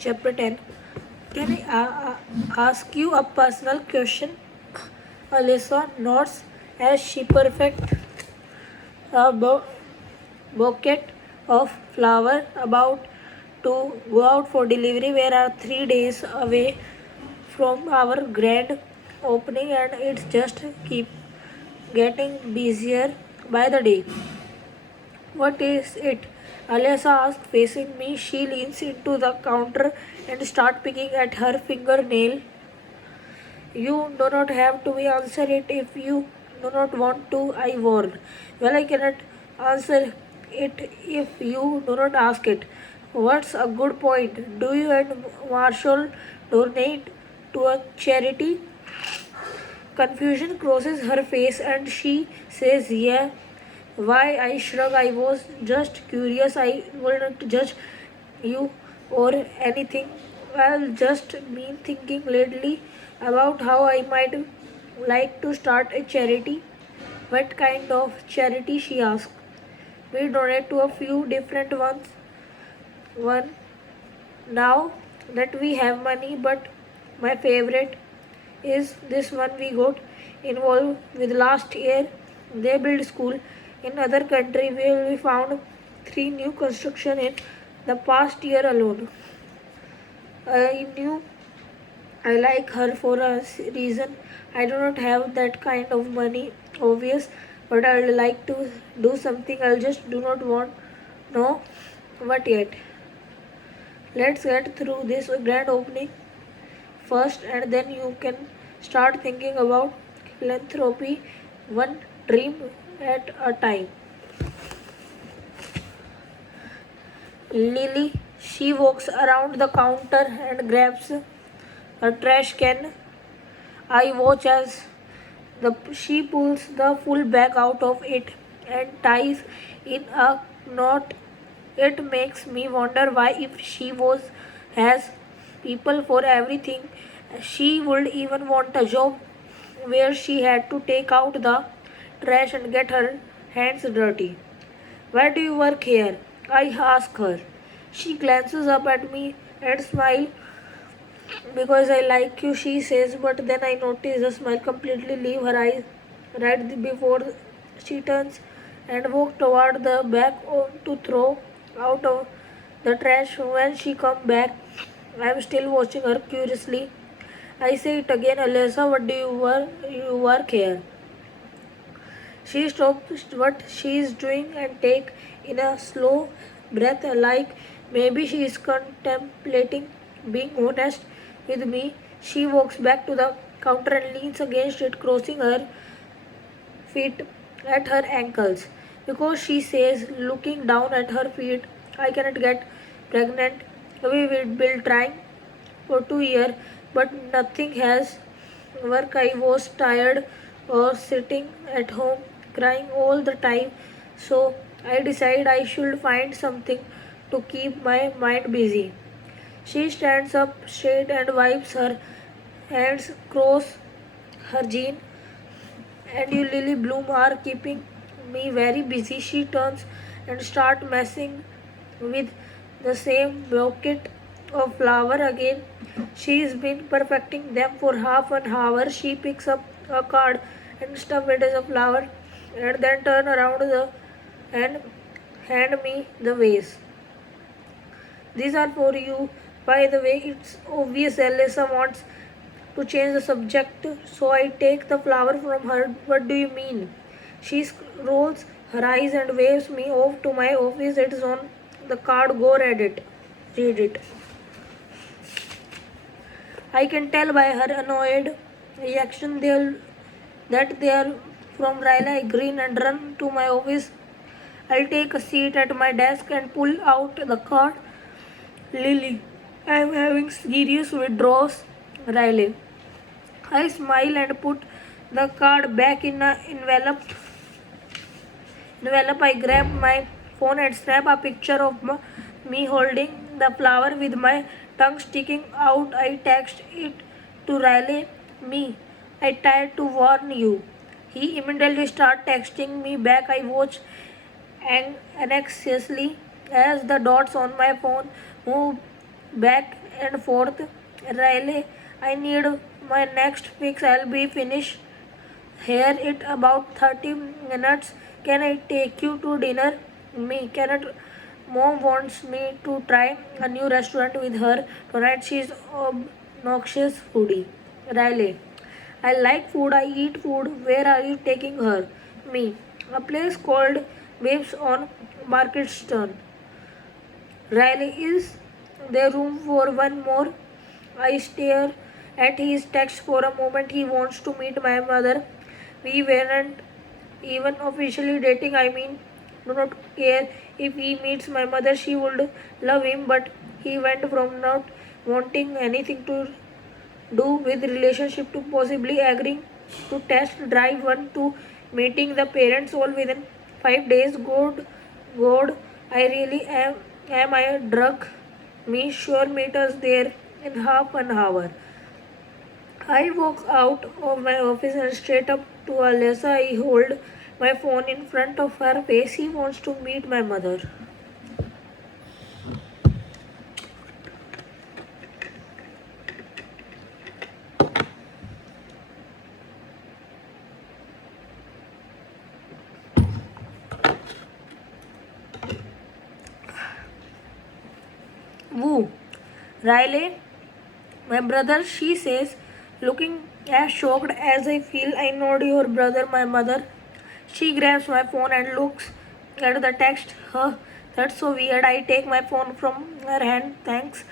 Chapter 10. Can I ask you a personal question? Alyssa nods as she perfects a bouquet of flowers about to go out for delivery. We are 3 days away from our grand opening and it's just keep getting busier by the day. What is it? Alyssa asked, facing me. She leans into the counter and starts picking at her fingernail. You do not have to answer it if you do not want to, I warned. Well, I cannot answer it if you do not ask it. What's a good point? Do you and Marshall donate to a charity? Confusion crosses her face and she says, yeah. Why? I shrug. I was just curious. I will not judge you or anything. I've just been thinking lately about how I might like to start a charity. What kind of charity? She asked. We donate to a few different ones. One now that we have money, but my favorite is this one we got involved with last year. They build school in other country where we found 3 new construction in the past year alone. I knew I like her for a reason. I do not have that kind of money, obvious, but I'd like to do something. I just do not want know what yet. Let's get through this grand opening first, and then you can start thinking about philanthropy one dream at a time. Lily, she walks around the counter and grabs a trash can. I watch as she pulls the full bag out of it and ties in a knot. It makes me wonder why, if she was has people for everything, she would even want a job where she had to take out the trash and get her hands dirty. Why do you work here? I ask her. She glances up at me and smiles. Because I like you, she says, but then I notice the smile completely leave her eyes right before she turns and walks toward the back to throw out of the trash. When she comes back, I am still watching her curiously. I say it again, Alyssa, what do you work here? She stops what she is doing and take in a slow breath, like maybe she is contemplating being honest with me. She walks back to the counter and leans against it, crossing her feet at her ankles. Because she says, looking down at her feet, I cannot get pregnant. We will be trying for 2 years, but nothing has worked. I was tired of sitting at home crying all the time, so I decided I should find something to keep my mind busy. She stands up straight and wipes her hands across her jeans. And you, Lily Bloom, are keeping me very busy. She turns and starts messing with the same bouquet of flower again. She's been perfecting them for half an hour. She picks up a card and stuff it as a flower and then turn around and hand me the vase. These are for you. By the way, it's obvious Alyssa wants to change the subject, so I take the flower from her. What do you mean? She rolls her eyes and waves me off to my office. It's on the card. Go read it. Read it. I can tell by her annoyed reaction that they are from Riley. I grin and run to my office. I'll take a seat at my desk and pull out the card. Lily, I am having serious withdrawals. Riley. I smile and put the card back in an envelope. I grab my phone and snap a picture of me holding the flower with my tongue sticking out. I text it to Riley. Me, I tried to warn you. He immediately started texting me back. I watch anxiously as the dots on my phone move back and forth. Riley, I need my next fix. I'll be finished here in about 30 minutes. Can I take you to dinner? Me, cannot. Mom wants me to try a new restaurant with her tonight. She's obnoxious foodie. Riley, I like food, I eat food. Where are you taking her? Me, a place called Waves on Market Stone. Riley, is there room for one more? I stare at his text for a moment. He wants to meet my mother. We weren't even officially dating. I mean, do not care if he meets my mother. She would love him, but he went from not wanting anything to do with relationship to possibly agreeing to test drive one to meeting the parents all within 5 days. God, I really am I a drug? Me sure meet us there in half an hour. I walk out of my office and straight up to Alessa. I hold my phone in front of her face. He wants to meet my mother. Woo! Riley, my brother, she says, looking as shocked as I feel. I nod, your brother, my mother. She grabs my phone and looks at the text. Huh, that's so weird. I take my phone from her hand. Thanks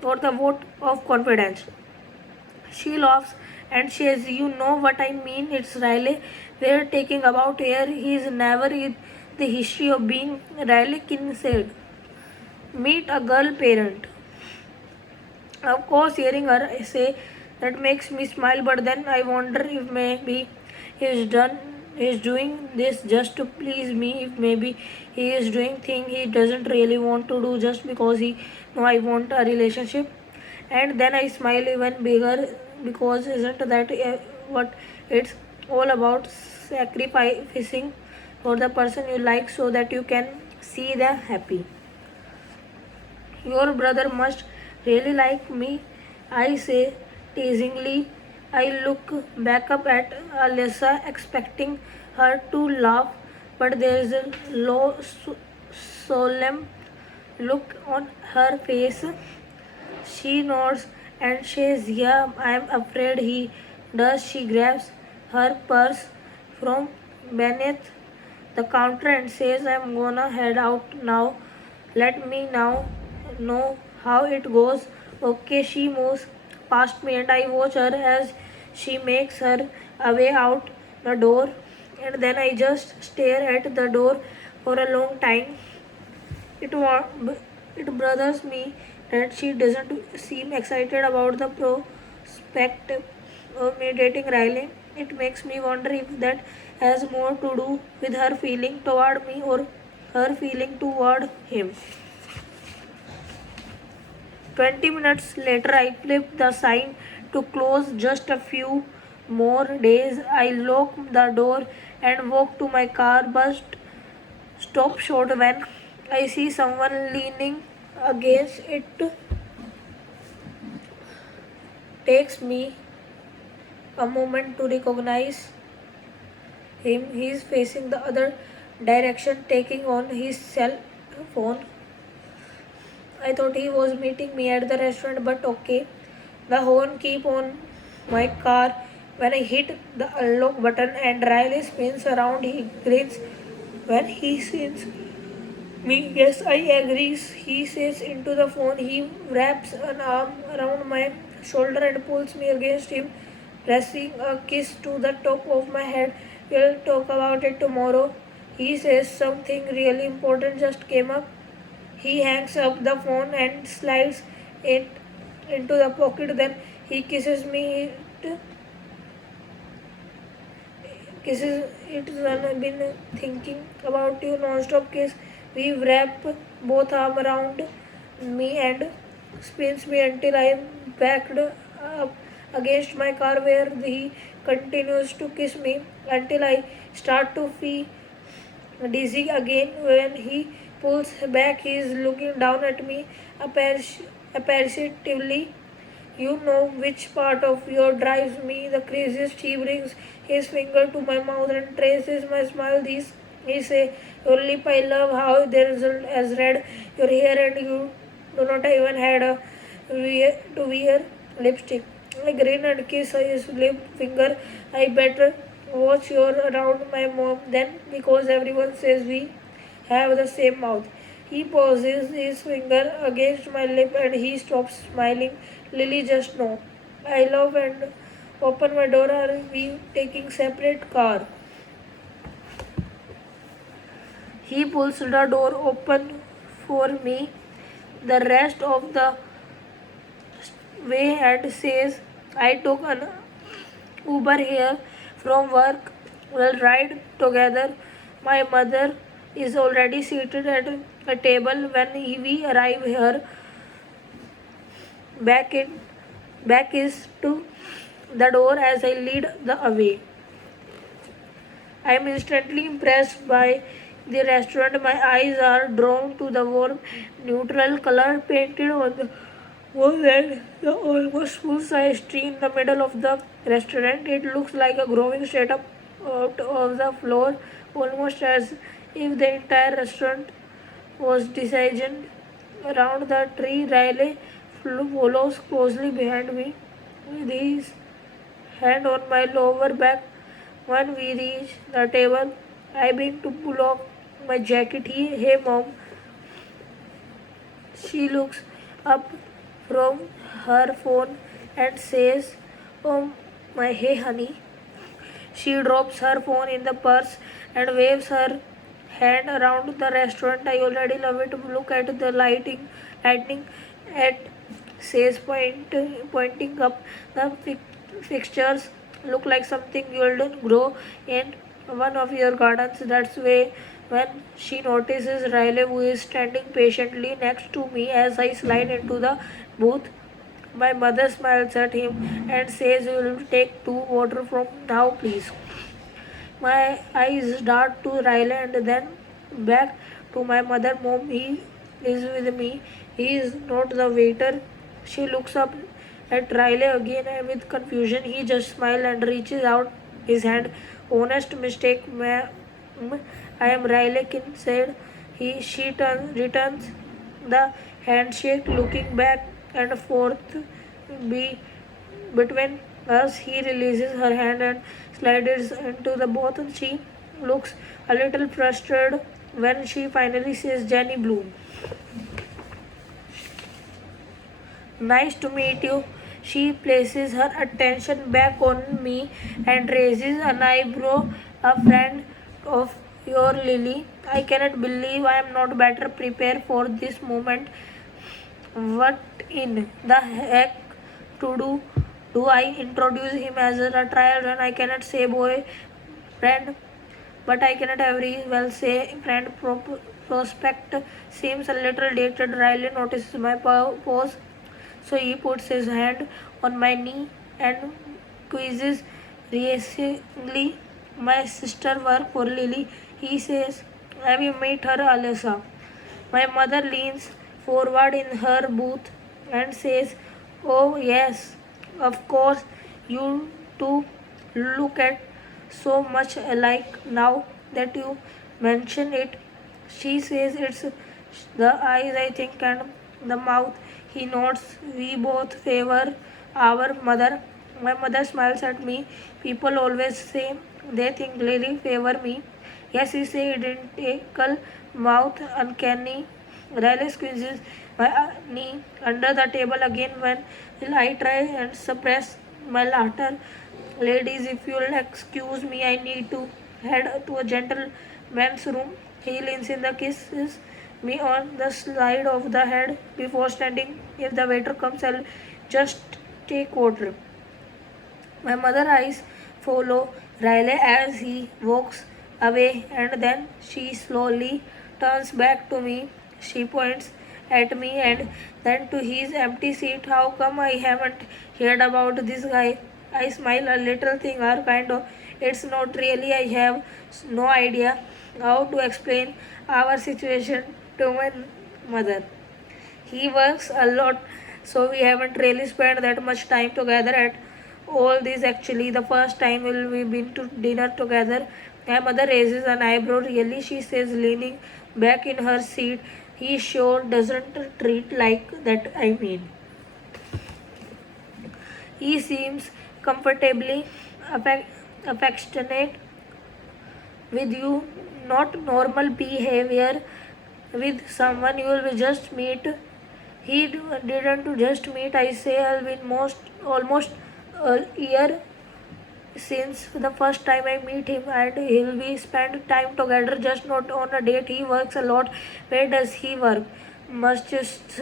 for the vote of confidence. She laughs and says, you know what I mean? It's Riley. We're taking about here. He's never in the history of being Riley King said. Meet a girl parent. Of course, hearing her say that makes me smile, but then I wonder if maybe he's doing this just to please me. If maybe he is doing thing he doesn't really want to do just because he know I want a relationship. And then I smile even bigger because isn't that what it's all about? Sacrificing for the person you like so that you can see them happy. Your brother must really like me, I say teasingly. I look back up at Alyssa, expecting her to laugh, but there is a low, solemn look on her face. She nods and says, yeah, I'm afraid he does. She grabs her purse from beneath the counter and says, I'm gonna head out now. Let me now know how it goes. Okay, she moves past me and I watch her as she makes her way out the door, and then I just stare at the door for a long time. It it bothers me that she doesn't seem excited about the prospect of me dating Riley. It makes me wonder if that has more to do with her feeling toward me or her feeling toward him. 20 minutes later, I flip the sign to close just a few more days. I lock the door and walk to my car, but stop short when I see someone leaning against it. Takes me a moment to recognize him. He is facing the other direction, taking on his cell phone. I thought he was meeting me at the restaurant, but okay. The horn keep on my car when I hit the unlock button and Riley spins around. He grins when he sees me. Yes, I agree, he says into the phone. He wraps an arm around my shoulder and pulls me against him, pressing a kiss to the top of my head. We'll talk about it tomorrow. He says something really important just came up. He hangs up the phone and slides it into the pocket. Then he kisses it. I've been thinking about you non-stop kiss. We wrap both arms around me and spins me until I am backed up against my car, where he continues to kiss me until I start to feel dizzy again. When he pulls back. He is looking down at me appreciatively. You know which part of you drives me the craziest. He brings his finger to my mouth and traces my smile. He say, your lip, I love how they result as red. Your hair and you do not even had to wear lipstick. I grin and kiss his lip finger. I better watch your around my mom then because everyone says we have the same mouth. He pauses his finger against my lip and he stops smiling. Lily just no. I love and open my door. Are we taking separate car? He pulls the door open for me the rest of the way and says, I took an Uber here from work. We'll ride together. My mother is already seated at a table when we arrive here. Back in back is to the door as I lead the way. I am instantly impressed by the restaurant. My eyes are drawn to the warm, neutral color painted on the wall and the almost full-size tree in the middle of the restaurant. It looks like a growing straight up out of the floor, almost as if the entire restaurant was designed around the tree. Riley follows closely behind me with his hand on my lower back. When we reach the table, I begin to pull off my jacket. Hey mom, she looks up from her phone and says, oh my hey honey. She drops her phone in the purse and waves her hand around the restaurant. I already love it. Look at the lightning at says pointing up. The fixtures look like something you'll grow in one of your gardens. That's way when she notices Riley, who is standing patiently next to me as I slide into the booth. My mother smiles at him and says, you'll take two water from now, please. My eyes dart to Riley and then back to my mother. Mom, he is with me. He is not the waiter. She looks up at Riley again and with confusion. He just smiles and reaches out his hand. Honest mistake, ma'am. I am Riley Kin said. Returns the handshake, looking back and forth be, between us. He releases her hand and slides into the both. She looks a little frustrated when she finally says, Jenny Bloom. Nice to meet you. She places her attention back on me and raises an eyebrow. A friend of your Lily. I cannot believe I am not better prepared for this moment. What in the heck to do? Do I introduce him as a trial run? I cannot say boy friend, but I cannot very well say friend. Prospect seems a little dated. Riley notices my pose, so he puts his hand on my knee and quizzes reassuringly. My sister work for Lily. He says, have you met her, Alyssa? My mother leans forward in her booth and says, oh yes, of course, you two look at so much alike now that you mention it. She says it's the eyes, I think, and the mouth. He nods. We both favor our mother. My mother smiles at me. People always say they think Lily favor me. Yes, he said identical mouth, uncanny. Riley squeezes my knee under the table again when I try and suppress my laughter. Ladies, if you'll excuse me, I need to head to a gentleman's room. He leans in the kisses me on the side of the head before standing. If the waiter comes, I'll just take water. My mother eyes follow Riley as he walks away and then she slowly turns back to me. She points at me and then to his empty seat. How come I haven't heard about this guy? I smile a little thing or kind of. It's not really. I have no idea how to explain our situation. to my mother. He works a lot, so we haven't really spent that much time together at all. This actually the first time we've been to dinner together. My mother raises an eyebrow. Really, she says, leaning back in her seat. He sure doesn't treat like that. I mean, he seems comfortably affectionate with you, not normal behavior with someone you will just meet. He didn't just meet, I say, I've been almost a year since the first time I meet him, and he'll be spend time together, just not on a date. He works a lot. Where does he work? Massachusetts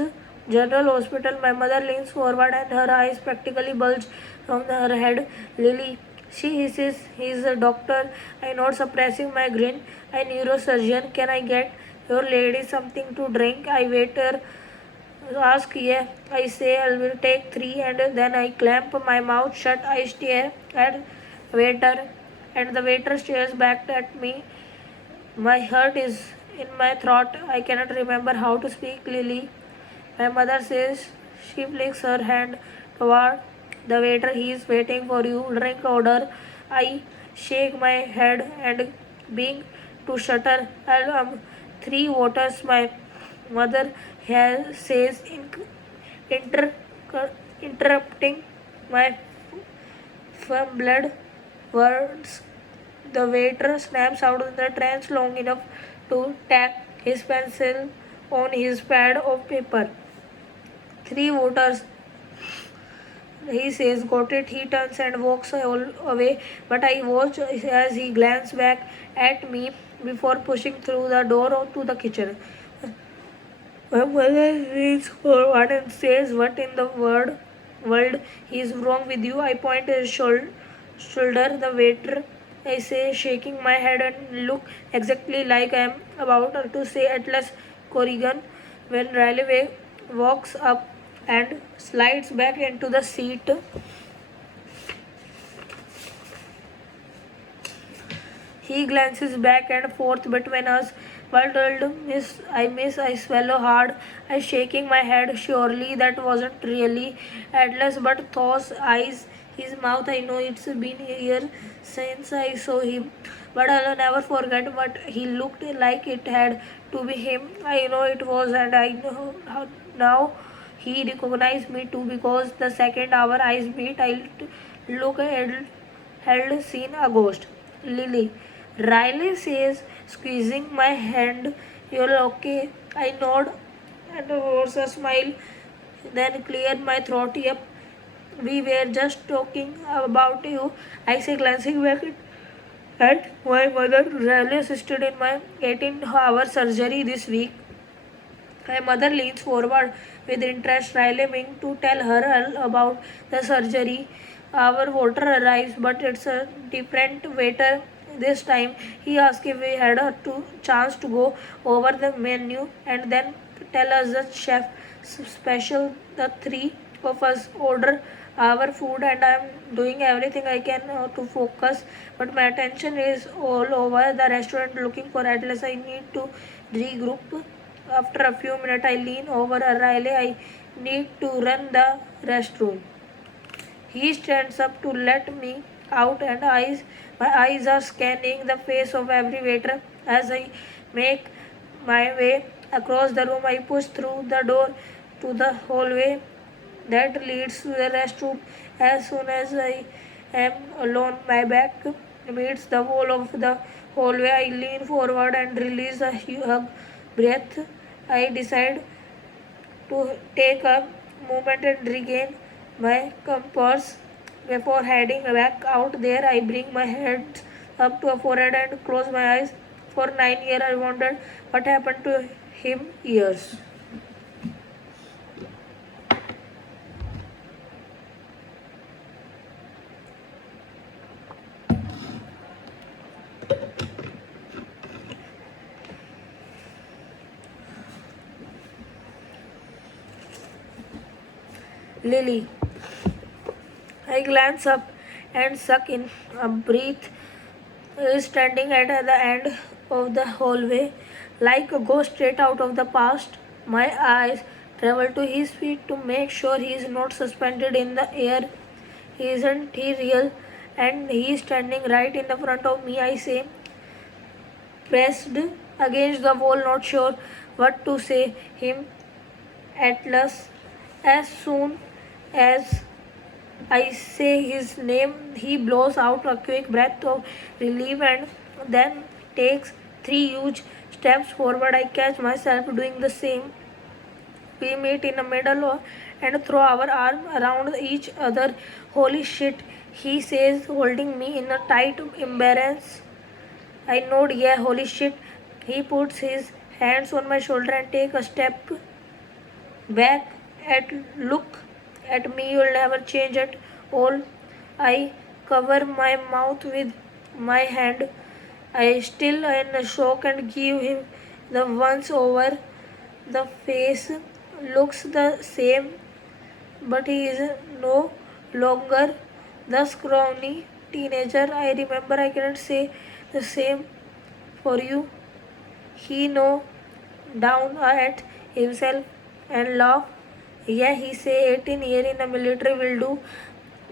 General Hospital. My mother leans forward and her eyes practically bulge from her head. Lily, she says, he's a doctor. I nod, suppressing my grin. A neurosurgeon. Can I get your lady something to drink? I waiter ask. Yeah, I say I will take three, and then I clamp my mouth shut. I stare at waiter, and the waiter stares back at me. My heart is in my throat. I cannot remember how to speak. Lily, my mother says. She flicks her hand toward the waiter. He is waiting for you. Drink order. I shake my head and being to shutter. Three waters. My mother says, inter- interrupting my blood words. The waiter snaps out of the trance long enough to tap his pencil on his pad of paper. Three voters, he says, got it. He turns and walks all away, but I watch as he glances back at me before pushing through the door to the kitchen. My mother leans forward and says, what in the world is wrong with you? I point his shoulder. The waiter, I say, shaking my head and look exactly like I am about to say Atlas Corrigan when Riley walks up and slides back into the seat. He glances back and forth between us. I swallow hard. I shaking my head. Surely that wasn't really Atlas, but Thor's eyes, his mouth. I know it's been a year since I saw him, but I'll never forget what he looked like. It had to be him. I know it was, and I know how now he recognized me too, because the second our eyes meet, I look held seen a ghost. Lily. Riley says, squeezing my hand. You're okay? I nod and force a smile, then cleared my throat. Yep, we were just talking about you. I say, glancing back at my mother. Riley assisted in my 18-hour surgery this week. My mother leans forward with interest. Riley means to tell her all about the surgery. Our waiter arrives, but it's a different waiter this time. He asks if we had a chance to go over the menu and then tell us the chef special. The three of us order our food, and I'm doing everything I can to focus, but my attention is all over the restaurant looking for Atlas. I need to regroup. After a few minutes, I lean over Riley. I need to run the restroom. He stands up to let me out, and my eyes are scanning the face of every waiter as I make my way across the room. I push through the door to the hallway that leads to the restroom. As soon as I am alone, my back meets the wall of the hallway. I lean forward and release a hug breath. I decide to take a moment and regain my composure before heading back out there. I bring my head up to a forehead and close my eyes. For 9 years, I wondered what happened to him years. Lily. I glance up and suck in a breath. Standing at the end of the hallway, Like a ghost straight out of the past. My eyes travel to his feet to make sure he is not suspended in the air. Isn't he real? And he is standing right in the front of me, I say, pressed against the wall, not sure what to say. Him Atlas. As soon as I say his name, he blows out a quick breath of relief and then takes 3 huge steps forward. I catch myself doing the same. We meet in the middle and throw our arm around each other. Holy shit, he says, holding me in a tight embrace. I nod, yeah, holy shit. He puts his hands on my shoulder and takes a step back at look at me. You'll never change at all. I cover my mouth with my hand. I still in shock and give him the once over. The face looks the same, but he is no longer the scrawny teenager I remember. I cannot say the same for you. He no down at himself and laugh. Yeah, he say 18 year in the military will do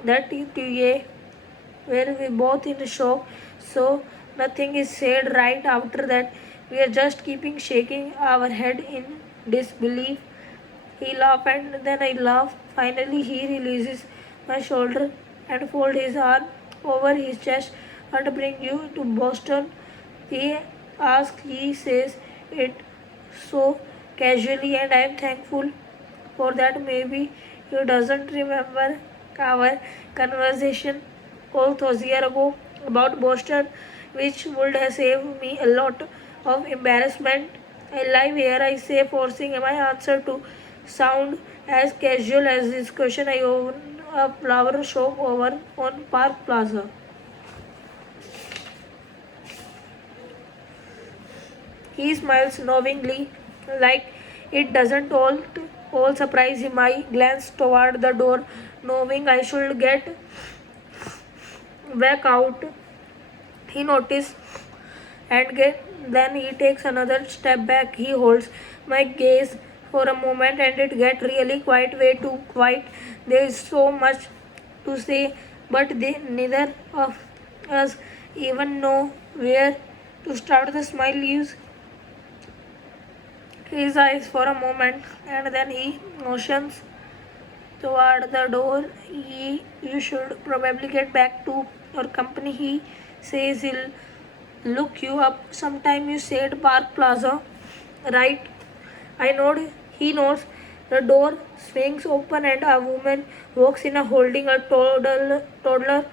that to ye. Where we both in shock, so nothing is said right after that. We are just keeping shaking our head in disbelief. He laughed and then I laugh. Finally he releases my shoulder and fold his arm over his chest. And bring you to Boston? He asks. He says it so casually and I am thankful for that. Maybe he doesn't remember our conversation all those years ago about Boston, which would have saved me a lot of embarrassment. I lie here, I say, forcing my answer to sound as casual as this question. I own a flower shop over on Park Plaza. He smiles knowingly, like it doesn't all surprise him. I glance toward the door, knowing I should get back out. He notices then he takes another step back. He holds my gaze for a moment and it gets really quiet, way too quiet. There is so much to say, but neither of us even know where to start. The smile leaves his eyes for a moment and then he motions toward the door. You should probably get back to your company. He says he'll look you up sometime. You said Park Plaza, right? I nod. He nods. The door swings open and a woman walks in, holding a toddler.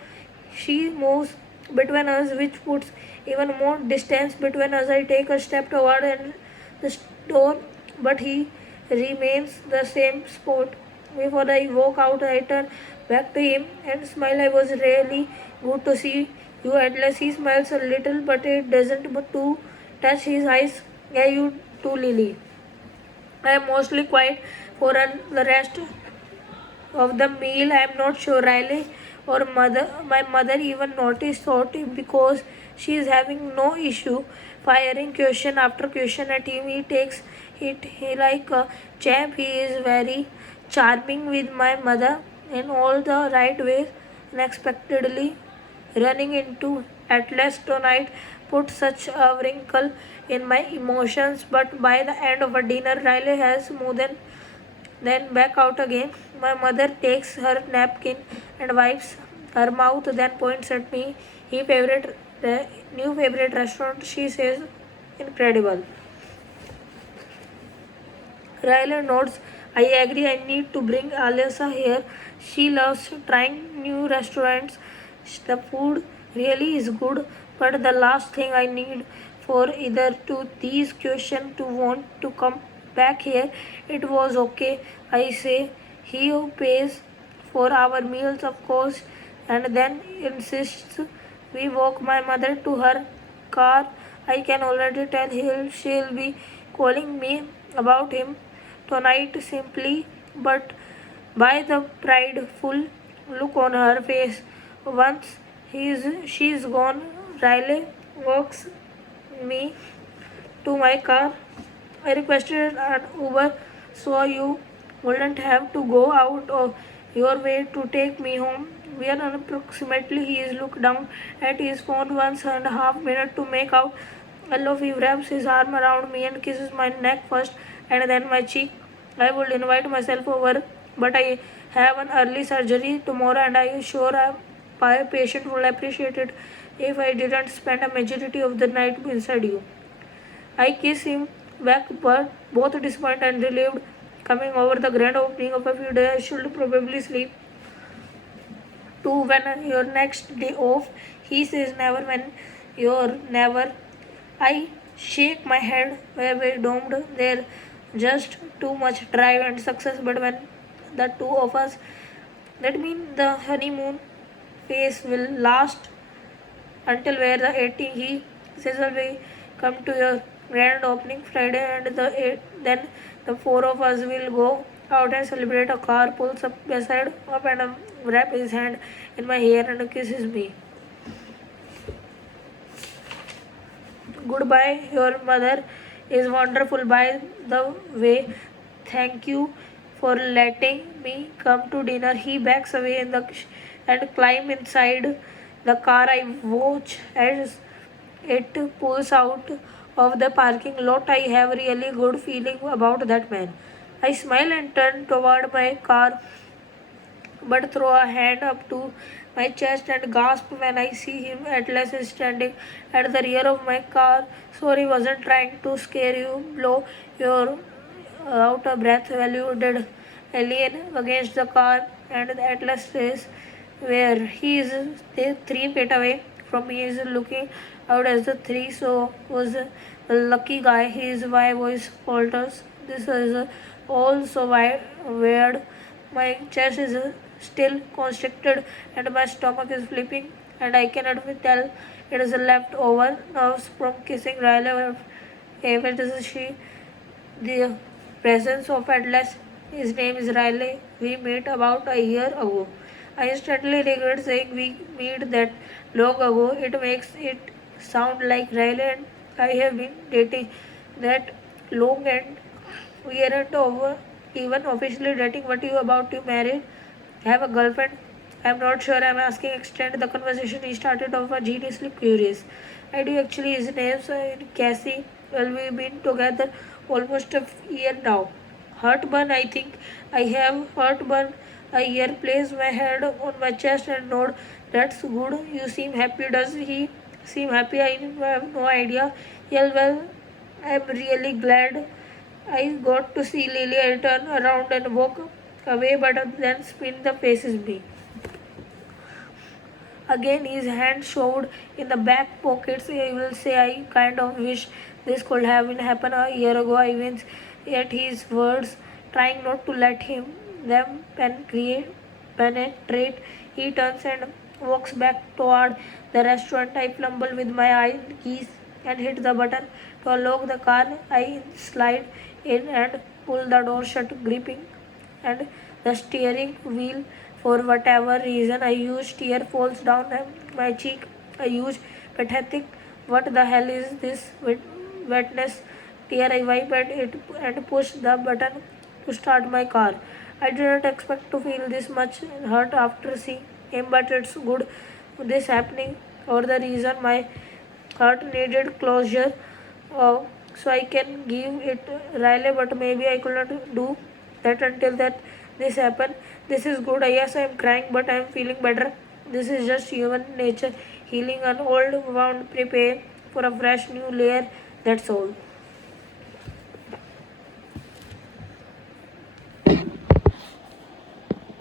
She moves between us, which puts even more distance between us. I take a step toward the door, but he remains the same spot. Before I walk out, I turn back to him and smile. I was really good to see you, Atlas. He smiles a little, but it doesn't but to touch his eyes. Yeah, you too, Lily. I am mostly quiet for the rest of the meal. I am not sure Riley or my mother even noticed thought because she is having no issue firing question after question at him. He takes it he like a champ. He is very charming with my mother in all the right ways. Unexpectedly running into Atlas tonight put such a wrinkle in my emotions, but by the end of a dinner Riley has smoothened then back out again. My mother takes her napkin and wipes her mouth, then points at me. He new favorite restaurant, she says. Incredible. Riley nods. I agree. I need to bring Alyssa here. She loves trying new restaurants. The food really is good, but the last thing I need for either to these questions to want to come back here. It was okay, I say. He who pays for our meals, of course, and then insists we walk my mother to her car. I can already tell she'll be calling me about him tonight simply, but by the prideful look on her face. Once she's gone, Riley walks me to my car. I requested an Uber so you wouldn't have to go out of your way to take me home. We are approximately. He looked down at his phone 1.5 minutes to make out. I love he wraps his arm around me and kisses my neck first and then my cheek. I would invite myself over, but I have an early surgery tomorrow and I am sure my patient will appreciate it if I didn't spend a majority of the night inside you. I kiss him back, but both disappointed and relieved. Coming over the grand opening of a few days, I should probably sleep too when your next day off. He says never when you're never. I shake my head where we domed there just too much drive and success, but when the two of us, that means the honeymoon phase will last until where the 18 he says well, we come to your grand opening Friday and then the four of us will go out and celebrate. A car pulls up beside up and wrap his hand in my hair and kisses me. Goodbye, your mother is wonderful by the way. Thank you for letting me come to dinner. He backs away and climb inside the car. I watch as it pulls out of the parking lot. I have really good feeling about that man. I smile and turn toward my car but throw a hand up to my chest and gasp when I see him at last standing at the rear of my car. Sorry, wasn't trying to scare you. Blow your out of breath while you did. Alien against the car, and the Atlas says where he is 3 feet away from me is looking out as the three. So was a lucky guy. His why voice falters. This is all so weird. My chest is still constricted and my stomach is flipping and I cannot tell it is leftover nerves from kissing Riley. If it is she, the presence of Atlas. His name is Riley. We met about a year ago. I instantly regret saying we met that long ago. It makes it sound like Riley and I have been dating that long and we aren't over even officially dating. What you about to marry? Have a girlfriend? I'm not sure. I'm asking. Extend the conversation. He started off geniusly curious. I do actually. His name's Cassie. Well, we've been together almost a year now. Heartburn. I think I have heartburn. A year. Place my head on my chest and nod. That's good. You seem happy. Does he seem happy? I have no idea. Yeah, well, I'm really glad I got to see Lily. I turned around and walk away, but then spin the faces me. Again, his hand shoved in the back pockets. I will say I kind of wish this could have been happened a year ago. I wince at his words, trying not to let them penetrate. He turns and walks back toward the restaurant. I fumble with my keys and hit the button to unlock the car. I slide in and pull the door shut, gripping and the steering wheel. For whatever reason, a huge tear falls down my cheek. A huge, pathetic, what the hell is this wetness tear? I wipe at it and push the button to start my car. I did not expect to feel this much hurt after seeing him, but it's good this happening or the reason my heart needed closure. So I can give it Riley, but maybe I could not do that until that this happened. This is good. Yes, I am crying, but I am feeling better. This is just human nature healing an old wound, prepare for a fresh new layer. That's all.